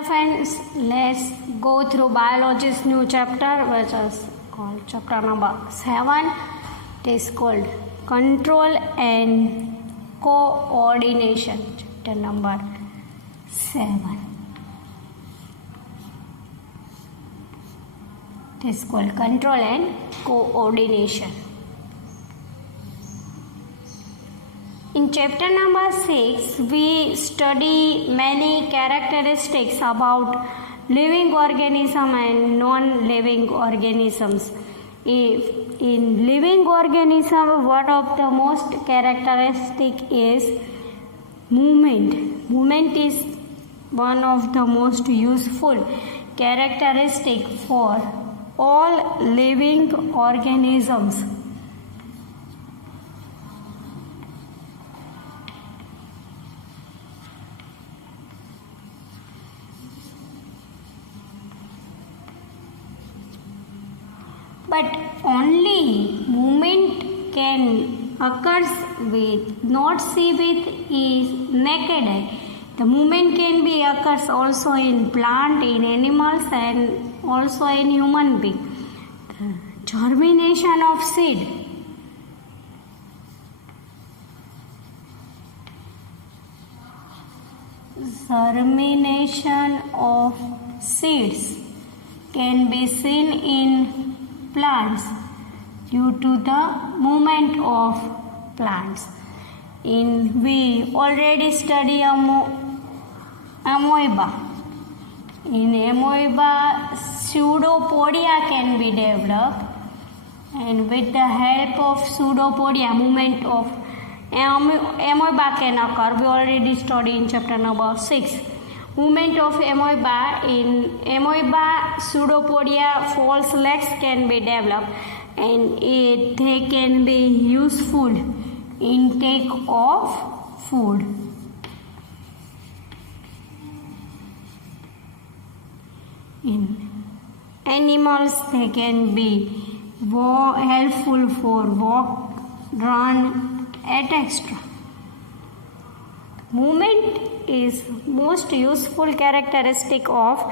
Hello friends, let's go through biology's new chapter, which is called chapter number 7. It is called Control and Coordination. Chapter number 7. It is called Control and Coordination. In chapter number 6, we study many characteristics about living organism and non-living organisms. In living organism, one of the most characteristic is movement. Movement is one of the most useful characteristic for all living organisms. But only movement can occurs with not see with is naked eye. The movement can be occurs also in plant, in animals, and also in human being. Germination of seed. Germination of seeds can be seen in plants due to the movement of plants. We already study amoeba. In amoeba, pseudopodia can be developed, and with the help of pseudopodia, movement of amoeba can occur. We already studied in chapter number 6. Movement of amoeba. In amoeba, pseudopodia false legs can be developed, and they can be useful intake of food. In animals, they can be helpful for walk, run, etc. Movement is most useful characteristic of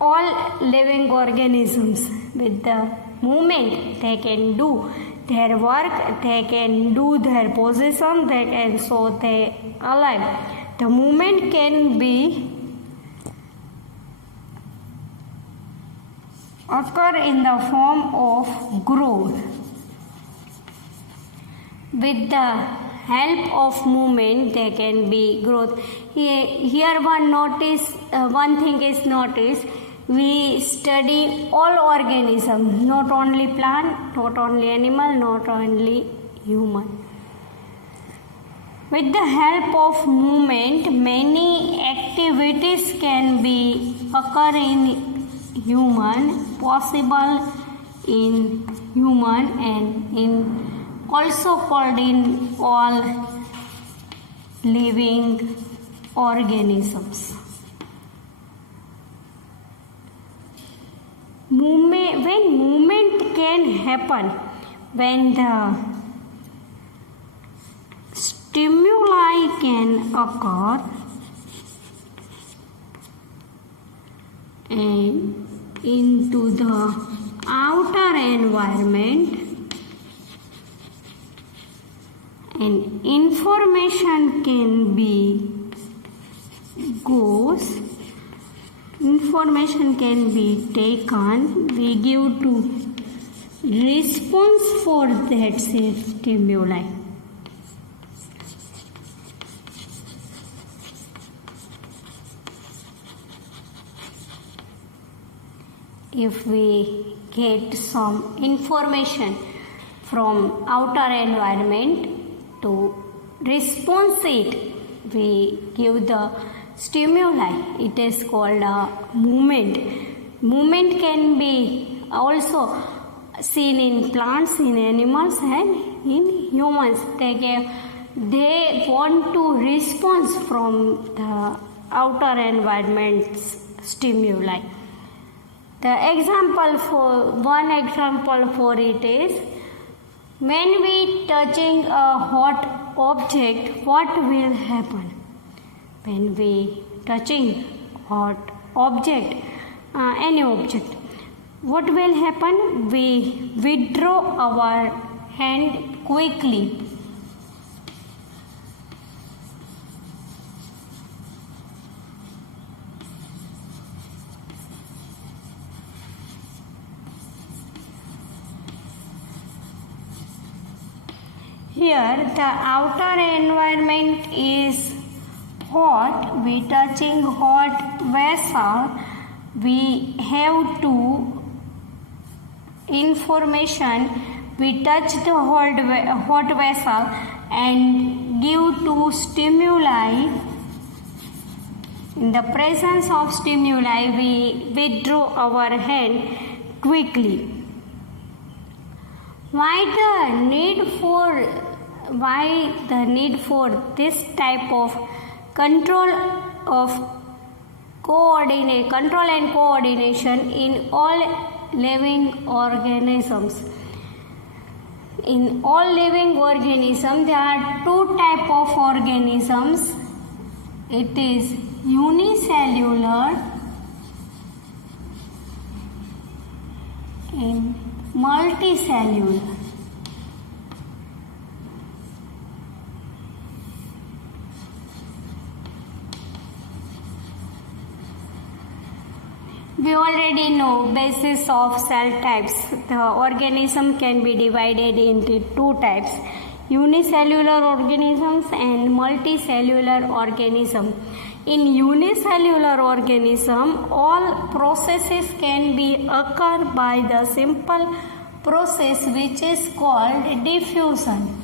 all living organisms. With the movement, they can do their work, they can do their position, and so they alive. The movement can be occur in the form of growth. With the help of movement, there can be growth. Here one thing is noticed. We study all organisms, not only plant, not only animal, not only human. With the help of movement, many activities can be occur in human, possible in human, and in also called in all living organisms. When movement can happen, when the stimuli can occur and into the outer environment, and information can be taken, we give to response for that stimuli. If we get some information from outer environment to response it, we give the stimuli. It is called movement. Movement can be also seen in plants, in animals, and in humans. They want to respond from the outer environment's stimuli. One example for it is, when we touching a hot object, what will happen? When we touching hot object, any object, what will happen? We withdraw our hand quickly. Here the outer environment is hot. We touching hot vessel. We have to information. We touch the hot vessel and give to stimuli. In the presence of stimuli, we withdraw our hand quickly. Why the need for this type of control and coordination in all living organisms? In all living organisms, there are two types of organisms. It is unicellular and multicellular. We already know basis of cell types. The organism can be divided into two types: unicellular organisms and multicellular organism. In unicellular organism, all processes can be occur by the simple process which is called diffusion.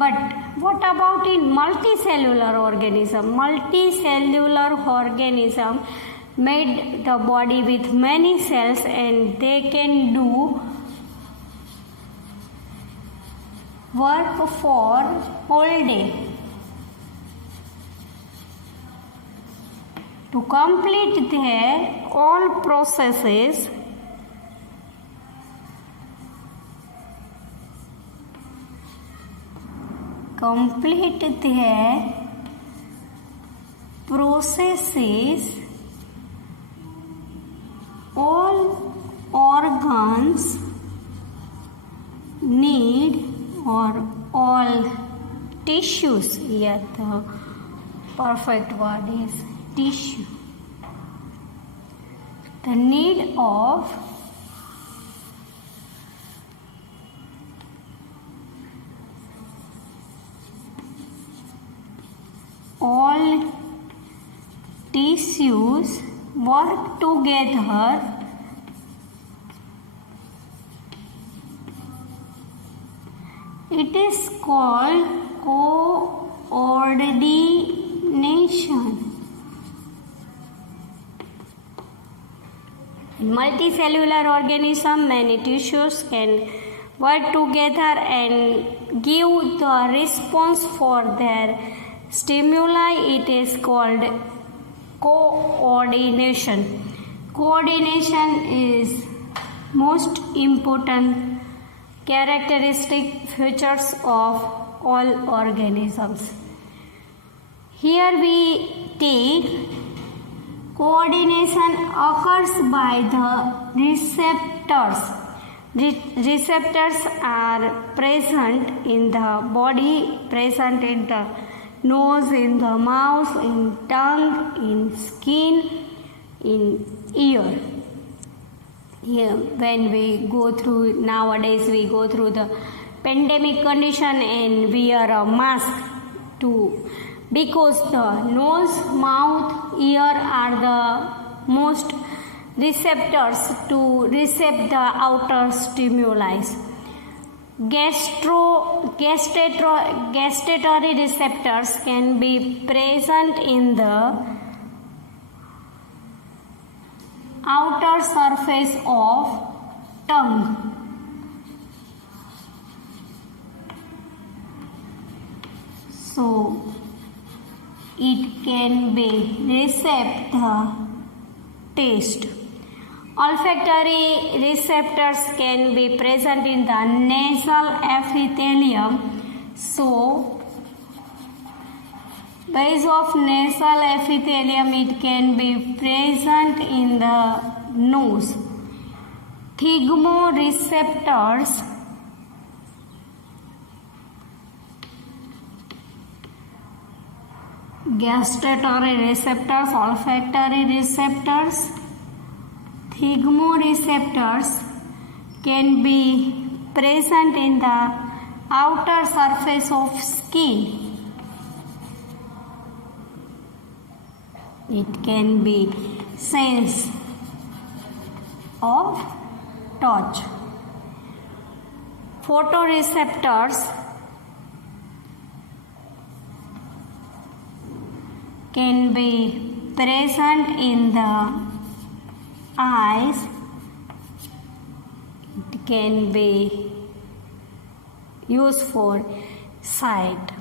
But what about in multicellular organism? Multicellular organism made the body with many cells and they can do work for whole day. To complete their all processes, all organs need, or all tissues, here the perfect word is tissue, the need of all tissues work together it is called coordination. In multicellular organism, many tissues can work together and give the response for their stimuli. It is called coordination. Coordination is most important characteristic features of all organisms. Here we take coordination occurs by the receptors. Receptors are present in the body, present in the nose, in the mouth, in tongue, in skin, in ear. Here, when we go through, nowadays we go through the pandemic condition and wear a mask because the nose, mouth, ear are the most receptors to receive the outer stimuli. Gustatory receptors can be present in the outer surface of tongue. So it can be receive the taste. Olfactory receptors can be present in the nasal epithelium. So Base of nasal epithelium, it can be present in the nose. Thigmoreceptors, gustatory receptors, olfactory receptors. Thigmoreceptors can be present in the outer surface of skin. It can be sense of touch. Photoreceptors can be present in the eyes. It can be used for sight.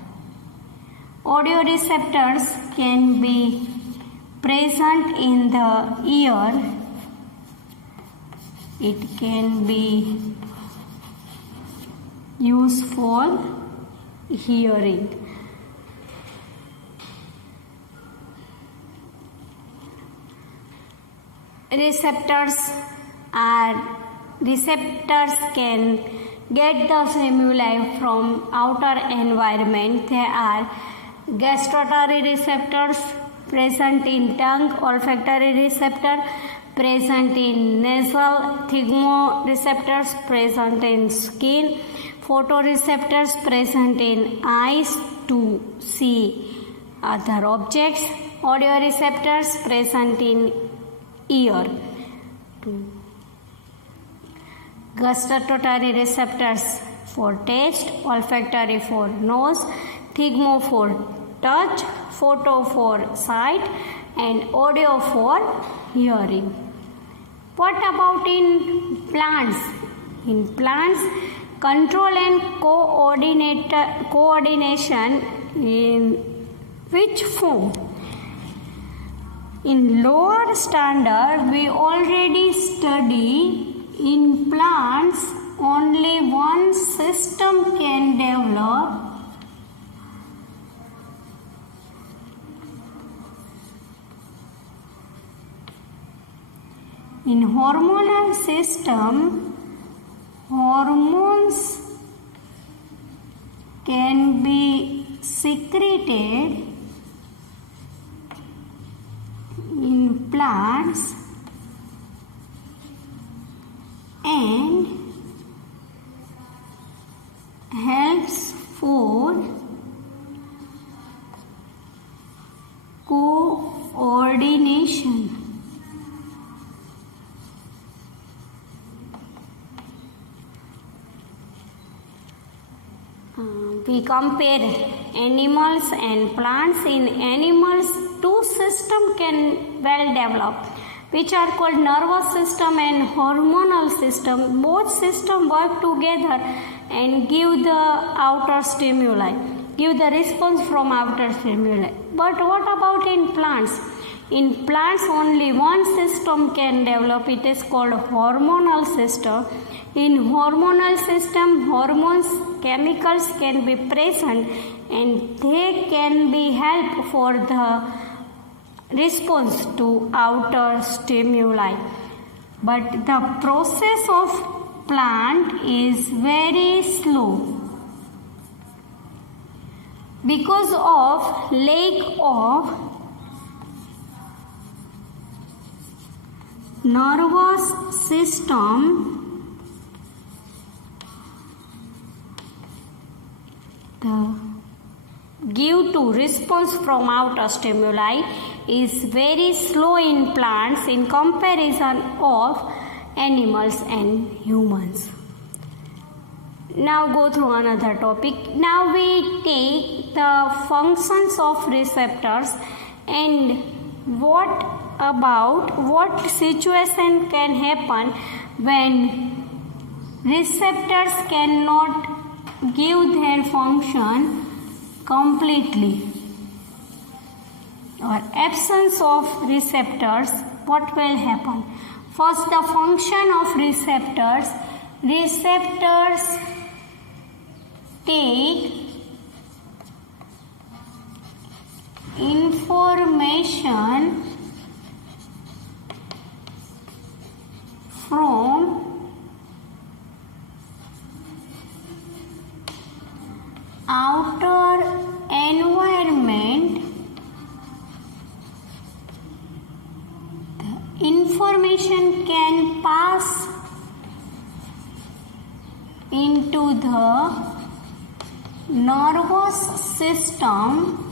Audio receptors can be present in the ear. It can be used for hearing. Receptors can get the stimuli from outer environment. They are gustatory receptors present in tongue, olfactory receptor present in nasal, thigmoreceptors present in skin, photoreceptors present in eyes to see other objects, audio receptors present in ear. Gustatory receptors for taste, olfactory for nose, thigmo for touch, photo for sight, and audio for hearing. What about in plants? In plants, control and coordination in which form? In lower standard, we already study in plants only one system can develop. In hormonal system, hormones can be secreted in plants and helps for coordination. We compare animals and plants. In animals, two systems can well develop, which are called nervous system and hormonal system. Both systems work together and give the outer stimuli, give the response from outer stimuli. But what about in plants? In plants, only one system can develop. It is called hormonal system. In hormonal system, hormones, chemicals can be present and they can be help for the response to outer stimuli. But the process of plant is very slow because of lack of nervous system. The give to response from outer stimuli is very slow in plants in comparison of animals and humans. Now go through another topic. Now we take the functions of receptors and what situation can happen when receptors cannot give their function completely, or absence of receptors. What will happen? First, the function of receptors take outer environment, the information can pass into the nervous system.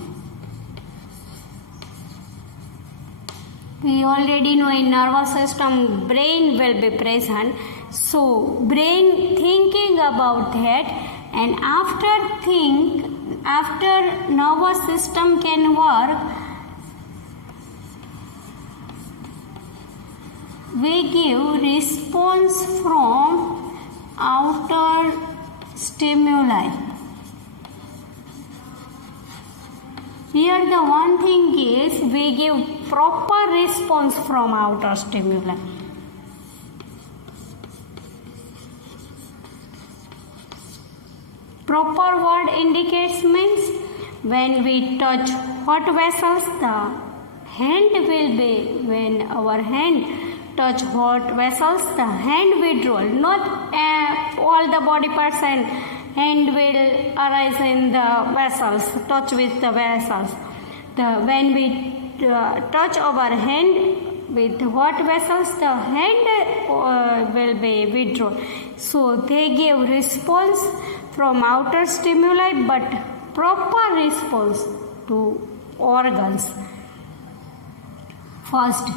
We already know in nervous system brain will be present, so brain thinking about that, and after nervous system can work, we give response from outer stimuli. Here the one thing is we give proper response from outer stimuli. Proper word indicates means when we touch hot vessels, the hand will be, when our hand touch hot vessels, the hand withdrawal, not all the body parts and hand will arise in the vessels, touch with the vessels. When we touch our hand with hot vessels, the hand will be withdrawn. So they give response from outer stimuli, but proper response to organs. First,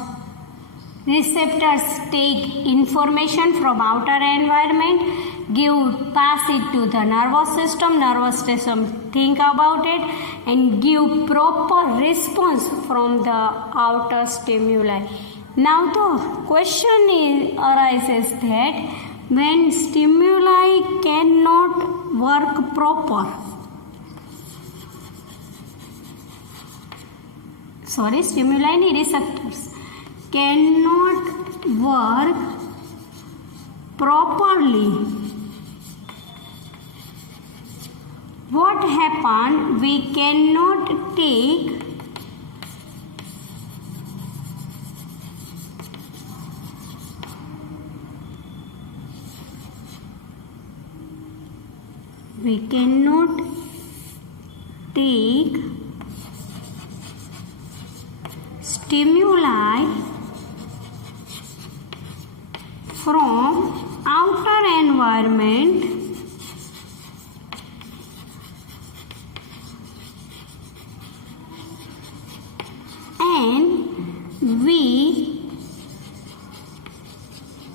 receptors take information from outer environment, pass it to the nervous system think about it and give proper response from the outer stimuli. Now the question arises that when stimuli cannot work proper, stimuli and receptors cannot work properly, what happen? We cannot take stimuli from outer environment and we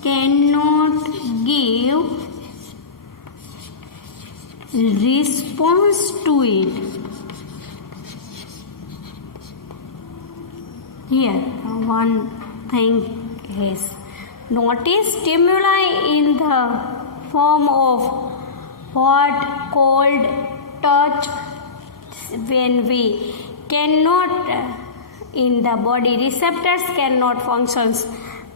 cannot give response to it. Here one thing is notice stimuli in the form of hot, cold, touch. When we cannot in the body receptors cannot function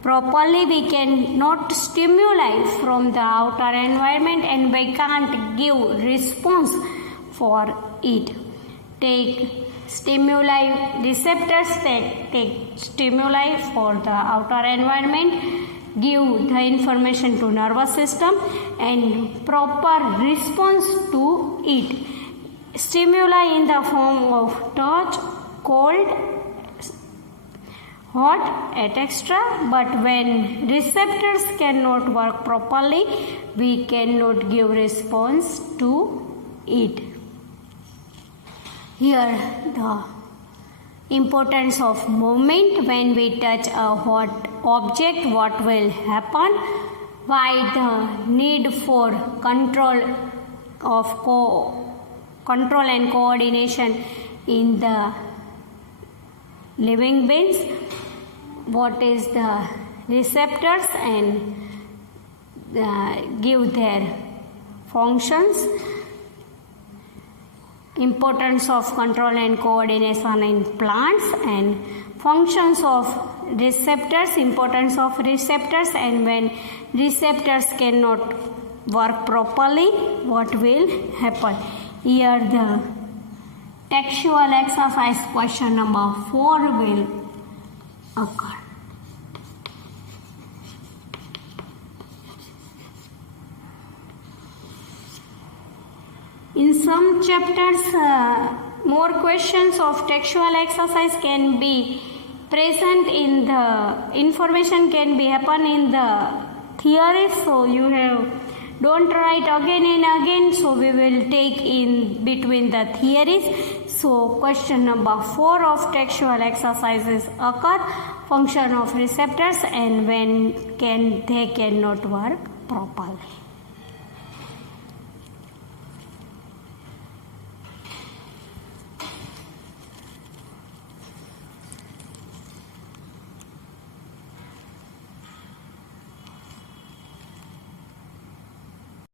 properly, we cannot stimuli from the outer environment and we can't give response for it. Take stimuli, receptors take stimuli for the outer environment, give the information to nervous system and proper response to it. Stimuli in the form of touch, cold, hot, etc. But when receptors cannot work properly, we cannot give response to it. Here the importance of movement. When we touch a hot object, what will happen? Why the need for control and coordination in the living beings? What is the receptors and give their functions. Importance of control and coordination in plants and functions of receptors, importance of receptors, and when receptors cannot work properly, what will happen. Here the textual exercise question number 4 will occur. In some chapters, more questions of textual exercise can be present in the information can be happen in the theory. So you have don't write again and again. So we will take in between the theories. So question number 4 of textual exercises occur, function of receptors and when they cannot work properly.